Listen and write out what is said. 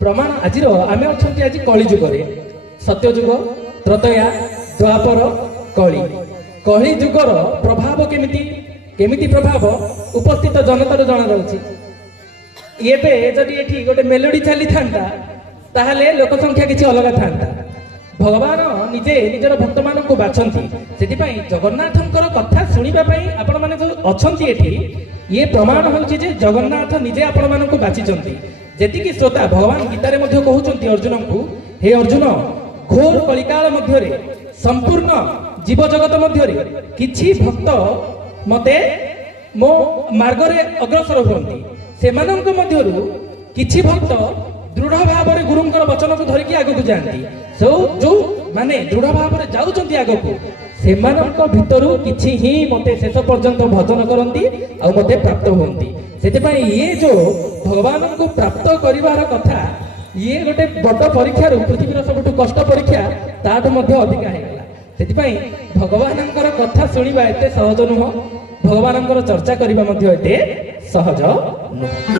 प्रमाण आज आम अच्छा आज कली जुगे सत्यजुग त्रतया द्वापर कली कली जुगर प्रभाव केमिति प्रभाव उपस्थित जनतार जना रही ये जदि ये गोटे मेलोडी चली था ताहले लोक संख्या किसी अलग था भगवान निजे निजर भक्त मान को बाछंती से जगन्नाथंकर कथा शुणापी आपण मैंने जो अच्छा ये प्रमाण होची जे जगन्नाथ निजे आपण मान को बाछिचंती जेतिकी श्रोता भगवान गीतारे मध्य कहउचंती अर्जुन को हे अर्जुन घोर कलिकाल मध्य संपूर्ण जीव जगत मध्य किछि भक्त मते मो मार्ग रे अग्रसर हुंती सेमानंक मध्यरु किछि भक्त दृढ़ भाव में गुरुंकर वचन को धरिकी आग को जाती जो माने दृढ़ भाव में जाउचंती आग को सेमानंक भितरु किछि ही मते शेष पर्यंत भजन करंती आ मते प्राप्त होंती सेतिपई ये जो भगवान को प्राप्त करिवार कथा ये गोटे बड़ परीक्षा पृथ्वीर सबुठु कष्ट परीक्षा ताठु मध्य अधिक हेगला सेतिपई भगवानंकर कथा सुनिबा एते सहज नुह भगवानंकर चर्चा करिबा मध्य एते सहज नुह।